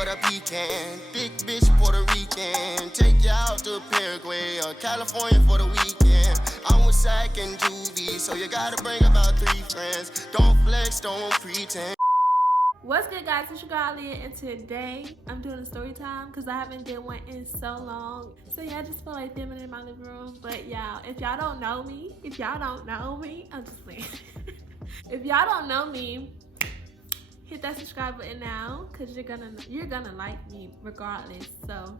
for the pecan. Big bitch Puerto Rican. Take you out to Paraguay or California for the weekend. I'm with Sack and Juvie, so you gotta bring about 3 friends. Don't flex, don't pretend. What's good, guys? It's your girl Leah, and today I'm doing a story time because I haven't done one in so long. So yeah, I just feel like filming in my living room. But y'all, if y'all don't know me, I'm just playing. If y'all don't know me, hit that subscribe button now because you're gonna like me regardless. So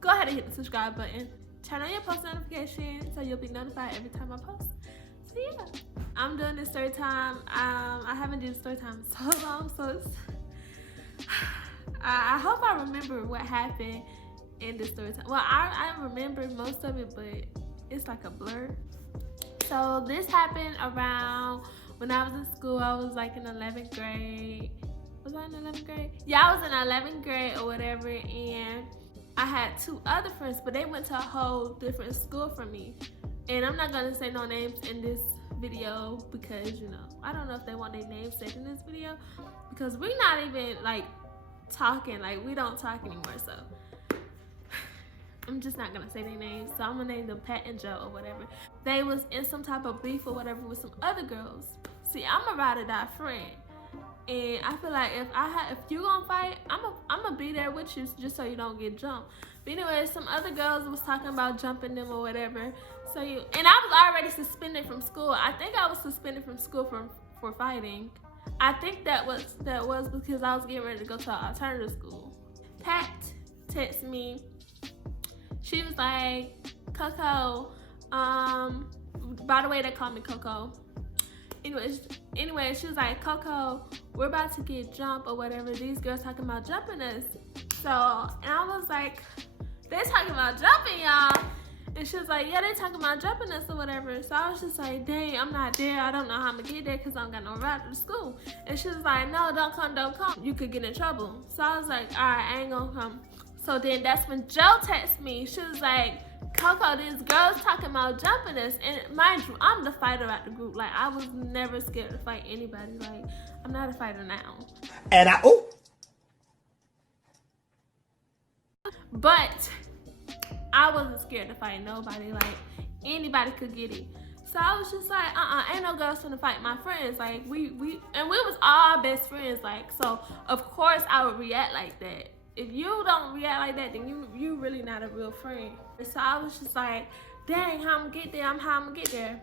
go ahead and hit the subscribe button. Turn on your post notifications so you'll be notified every time I post. So yeah, I'm doing this story time. I haven't done story time in so long, so it's, I hope I remember what happened in the story time. Well, I remember most of it, but it's like a blur. So this happened around when I was in school. I was like in 11th grade. Was I in 11th grade? Yeah, I was in 11th grade or whatever, and I had 2 other friends, but they went to a whole different school from me. And I'm not gonna say no names in this video because, you know, I don't know if they want their names said in this video because we're not even like talking, like we don't talk anymore. So I'm just not gonna say their names. So I'm gonna name them Pat and Joe or whatever. They was in some type of beef or whatever with some other girls. See, I'm a ride or die friend. And I feel like if you gonna fight, I'm gonna be there with you just so you don't get jumped. But anyway, some other girls was talking about jumping them or whatever. And I was already suspended from school. I think I was suspended from school for fighting. I think that was because I was getting ready to go to an alternative school. Pat texted me. She was like, Coco, by the way, they call me Coco. Anyway, she was like, Coco, we're about to get jumped or whatever. These girls talking about jumping us. So, and I was like, they talking about jumping y'all. And she was like, yeah, they talking about jumping us or whatever. So I was just like, dang, I'm not there. I don't know how I'm gonna get there because I don't got no ride to the school. And she was like, no, don't come. You could get in trouble. So I was like, all right, I ain't gonna come. So then that's when Joe texted me. She was like, Coco, these girls talking about jumping us. And mind you, I'm the fighter at the group. Like, I was never scared to fight anybody. Like, I'm not a fighter now. And But I wasn't scared to fight nobody. Like, anybody could get it. So I was just like, ain't no girls finna fight my friends. Like, we was all best friends. Like, so of course I would react like that. If you don't react like that, then you really not a real friend. So I was just like, dang, how I'm gonna get there? How I'm gonna get there?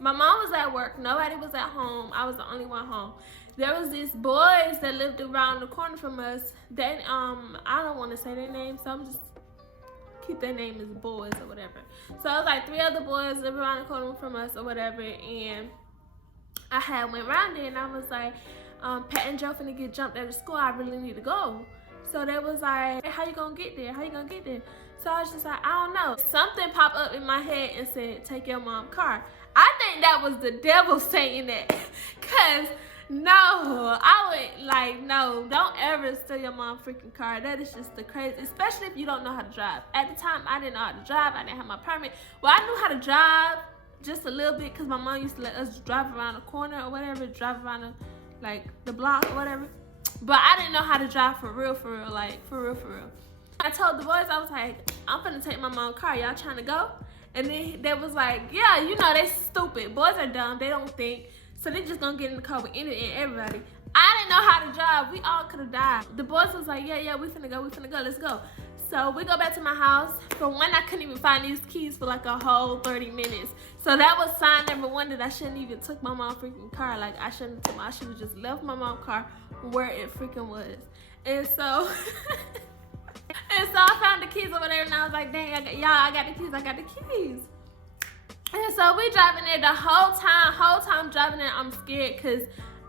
My mom was at work. Nobody was at home. I was the only one home. There was these boys that lived around the corner from us. They, I don't want to say their name, so I'm just keep their name as boys or whatever. So it was like 3 other boys living around the corner from us or whatever, and I had went around there and I was like, Pat and Joe finna get jumped at the school. I really need to go. So they was like, hey, how you gonna get there? So I was just like, I don't know. Something popped up in my head and said, take your mom's car. I think that was the devil saying that. Cause no, I would like, no, don't ever steal your mom's freaking car. That is just the crazy, especially if you don't know how to drive. At the time, I didn't know how to drive. I didn't have my permit. Well, I knew how to drive just a little bit because my mom used to let us drive around the corner or whatever, drive around the block or whatever. But I didn't know how to drive for real, like for real. I told the boys, I was like, I'm finna take my mom's car. Y'all trying to go? And then they was like, yeah, you know, they stupid. Boys are dumb. They don't think. So they just gonna get in the car with any and everybody. I didn't know how to drive. We all could have died. The boys was like, yeah, we finna go, let's go. So we go back to my house. For one, I couldn't even find these keys for like a whole 30 minutes. So that was sign number 1 that I shouldn't even took my mom's freaking car. Like, I should have just left my mom's car where it freaking was. And so, I found the keys or whatever, and I was like, dang, I got the keys. And so we driving there the whole time driving there, I'm scared because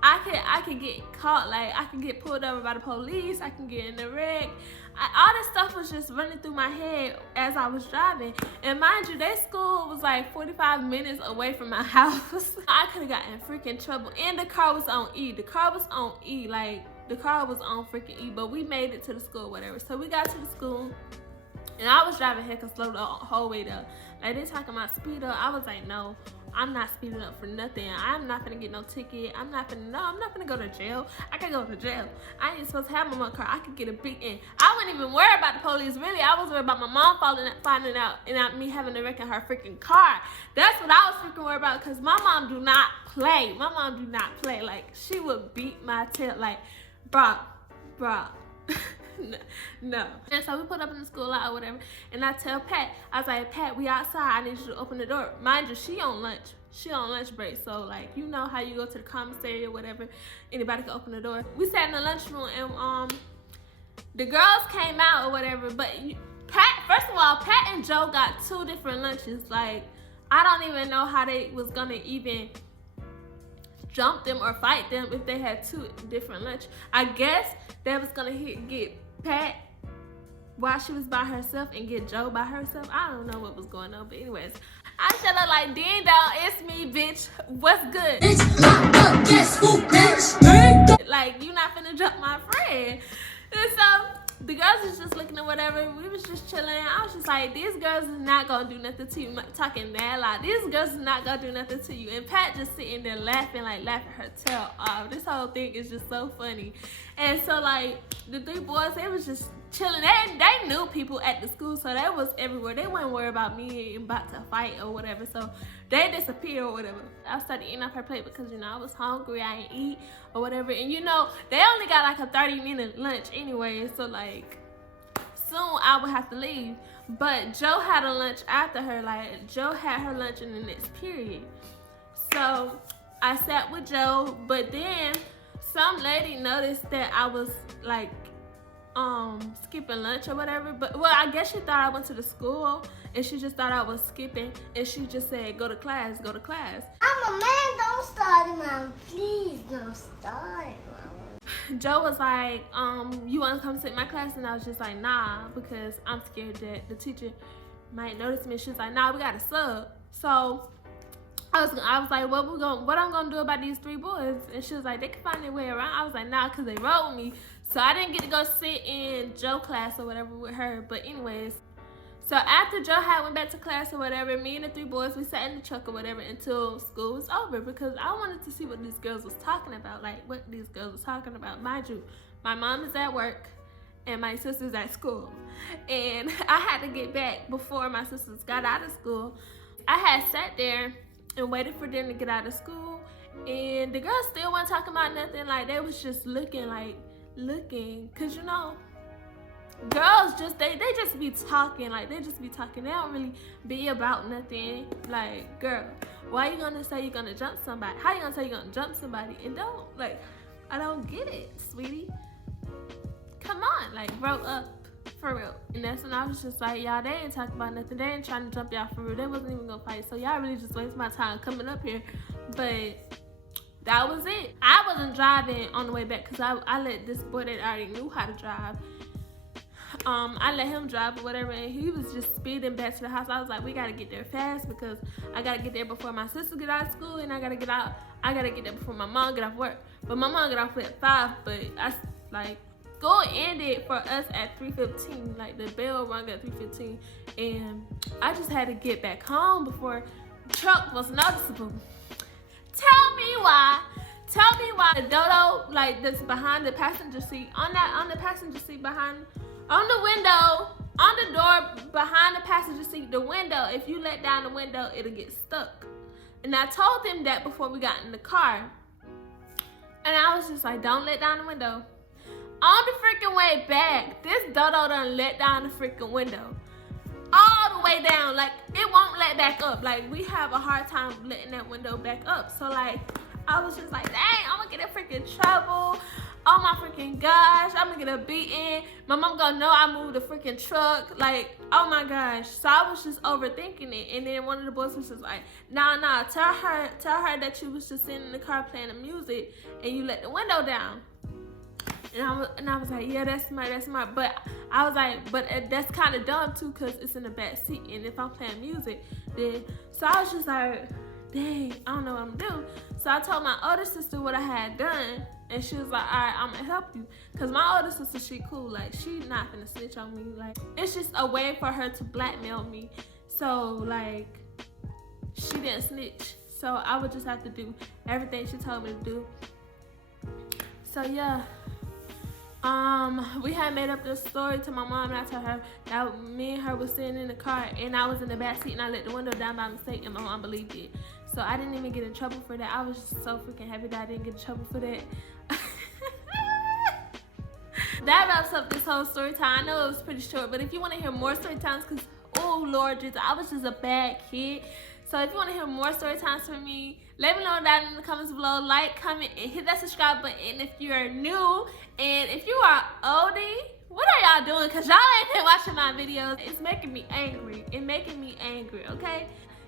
I could get caught. Like, I can get pulled over by the police. I can get in a wreck. All this stuff was just running through my head as I was driving. And mind you, their school was like 45 minutes away from my house. I could have gotten in freaking trouble. And the car was on E. Like, the car was on freaking E. But we made it to the school, whatever. So we got to the school. And I was driving hecka slow the whole way there. Like, they talking about speed up. I was like, no, I'm not speeding up for nothing. I'm not gonna get no ticket. I'm not gonna go to jail. I can go to jail. I ain't supposed to have my mom car. I could get a beating. I wasn't even worried about the police. Really, I was worried about my mom finding out and me having to wreck her freaking car. That's what I was freaking worried about, because my mom do not play. My mom do not play. Like, she would beat my tail. Like, bruh. No. And so we put up in the school lot or whatever, and I tell Pat, I was like, Pat, we outside, I need you to open the door. Mind you, she on lunch break, so like, you know how you go to the commissary or whatever, anybody can open the door. We sat in the lunchroom, and the girls came out or whatever, but first of all, Pat and Joe got 2 different lunches. Like, I don't even know how they was gonna even jump them or fight them if they had 2 different lunch. I guess they was gonna get Pat while she was by herself and get Joe by herself. I don't know what was going on, but anyways, I shut up like, ding dong, it's me, bitch. What's good? Bitch, locked up, guess who, bitch? Like, you not finna jump my friend. And so the girls was just looking at whatever. We was just chilling. I was just like, these girls is not gonna do nothing to you. Talking mad loud. These girls is not gonna do nothing to you. And Pat just sitting there laughing her tail off. This whole thing is just so funny. And so like, the 3 boys, they was just chilling. They knew people at the school, so they was everywhere. They weren't worried about me about to fight or whatever. So they disappeared or whatever. I started eating off her plate because, you know, I was hungry. I didn't eat or whatever. And you know, they only got like a 30-minute lunch anyway. So like, soon I would have to leave. But Joe had a lunch after her. Like, Joe had her lunch in the next period. So I sat with Joe, but then some lady noticed that I was like skipping lunch or whatever. But well, I guess she thought I went to the school, and she just thought I was skipping, and she just said, go to class. I'm a man, don't start it, Mom. Please don't start it, Mom. Joe was like, you want to come sit in my class? And I was just like, nah, because I'm scared that the teacher might notice me. She was like, nah, we got a sub. So I was like, what I'm gonna do about these 3 boys? And she was like, they can find their way around. I was like, nah, because they rode with me. So I didn't get to go sit in Joe class or whatever with her. But anyways, so after Joe had went back to class or whatever, me and the 3 boys, we sat in the truck or whatever until school was over, because I wanted to see what these girls was talking about. Like, what these girls was talking about. Mind you, my mom is at work and my sister's at school. And I had to get back before my sisters got out of school. I had sat there and waited for them to get out of school, and the girls still weren't talking about nothing. Like, they was just looking, cause you know, girls just they just be talking. Like, they just be talking. They don't really be about nothing. Like, girl, why you gonna say you're gonna jump somebody? How you gonna say you're gonna jump somebody and don't, like, I don't get it, sweetie. Come on, like, grow up. For real. And that's when I was just like, y'all, they ain't talking about nothing. They ain't trying to jump y'all for real. They wasn't even gonna fight. So y'all really just waste my time coming up here. But that was it. I wasn't driving on the way back because I let this boy that already knew how to drive. I let him drive or whatever, and he was just speeding back to the house. I was like, we gotta get there fast because I gotta get there before my sister get out of school, and I gotta get there before my mom get off work. But my mom get off at 5, but I like, school ended for us at 3:15. Like, the bell rang at 3:15, and I just had to get back home before the truck was noticeable. Tell me why the dodo, like, that's behind the passenger seat, on the passenger seat behind, on the window, on the door behind the passenger seat, the window, if you let down the window, it'll get stuck. And I told them that before we got in the car. And I was just like, don't let down the window. On the freaking way back, this dodo done let down the freaking window. All the way down. Like, it won't let back up. Like, we have a hard time letting that window back up. So, like, I was just like, dang, I'm gonna get in freaking trouble. Oh my freaking gosh, I'm gonna get a beating. My mom gonna know I moved the freaking truck. Like, oh my gosh. So I was just overthinking it. And then one of the boys was just like, nah, tell her that you was just sitting in the car playing the music and you let the window down. And I was like, yeah, that's smart. But I was like, but that's kind of dumb too, because it's in the back seat. And if I'm playing music, then, so I was just like, dang, I don't know what I'm gonna do. So I told my older sister what I had done, and she was like, all right, I'm gonna help you. Because my older sister, she cool. Like, she not gonna snitch on me. Like, it's just a way for her to blackmail me. So, like, she didn't snitch. So I would just have to do everything she told me to do. So yeah. We had made up this story to my mom, and I told her that me and her was sitting in the car, and I was in the back seat, and I let the window down by mistake, and my mom believed it. So I didn't even get in trouble for that. I was just so freaking happy that I didn't get in trouble for that. That wraps up this whole story time. I know it was pretty short, but if you want to hear more story times, because oh Lord Jesus, I was just a bad kid. So if you want to hear more story times from me, let me know down in the comments below. Like, comment, and hit that subscribe button if you're new. And if you are oldie, what are y'all doing? Because y'all ain't been watching my videos. It's making me angry. It's making me angry, okay?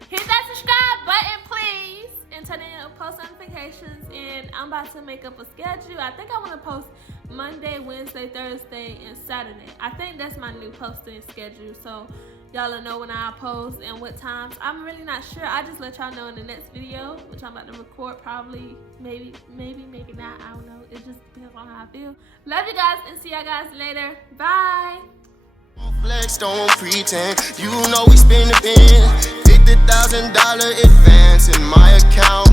Hit that subscribe button, please. And turn in post notifications. And I'm about to make up a schedule. I think I want to post Monday, Wednesday, Thursday, and Saturday. I think that's my new posting schedule. So y'all will know when I post and what times. I'm really not sure. I just let y'all know in the next video, which I'm about to record probably, maybe not. I don't know. It just depends on how I feel. Love you guys, and see y'all guys later. Bye. Flex, don't pretend. You know we spin the pen. $50,000 advance in my account.